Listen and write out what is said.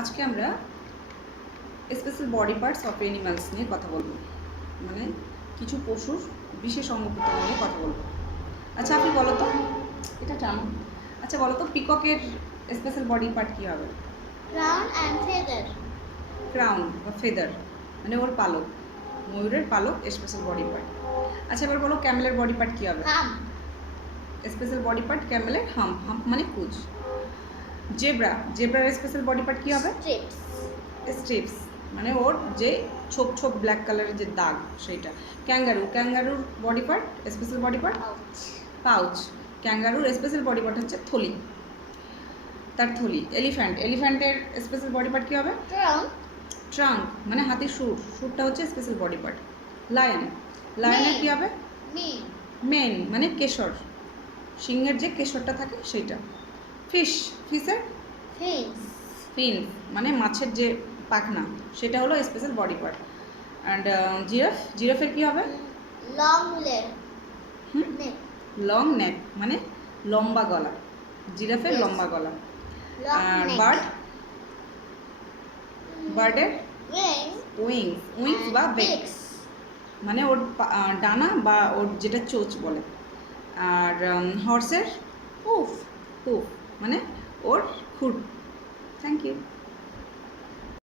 আজকে আমরা special body parts of animals নিয়ে কথা বলব। মানে কিছু পশুর বিশেষ অঙ্গপ্রত্যঙ্গ নিয়ে কথা বলব। আচ্ছা আপনি বলো তো এটা টান আচ্ছা বলো তো পিককের স্পেশাল বডি পার্ট কী হবে? Crown and feather. ক্রাউন বা ফেদার মানে ওর পালক ময়ূরের পালক স্পেশাল বডি পার্ট আচ্ছা এবার বলো ক্যামেলের বডি পার্ট কী হবে? Hum. স্পেশাল বডি পার্ট ক্যামেলের হাম হাম মানে কুচ জেব্রা জেব্রার স্পেশাল বডি পার্ট কী হবে. স্ট্রিপস মানে ওর যে ছোপ ছোপ ব্ল্যাক কালারের যে দাগ সেইটা। Kangaroo ক্যাঙ্গারুর body part special body part pouch ক্যাঙ্গারুর special body part হচ্ছে থলি। তার থলি এলিফ্যান্ট এলিফ্যান্টের স্পেশাল বডি পার্ট কী হবে? ট্রাঙ্ক মানে হাতির সুর। সুরটা হচ্ছে স্পেশাল বডি পার্ট লায়ন লায়নের কী হবে? মেন মানে কেশর। সিংহের যে কেশরটা থাকে সেইটা। Fish Fins. ফিন মানে মাছের যে পাখনা সেটা হলো special body part. And giraffe? জিরাফের কী হবে. হুম? Neck. লং নেক মানে লম্বা গলা। জিরাফের লম্বা গলা। আর বার্ড? বার্ডের? Wing. উইং উইংস বা বেক। beaks. মানে ওর ডানা বা ওর যেটা চোচ বলে। আর হর্সের? Hoof. হুফ মানে ওর খুর থ্যাংক ইউ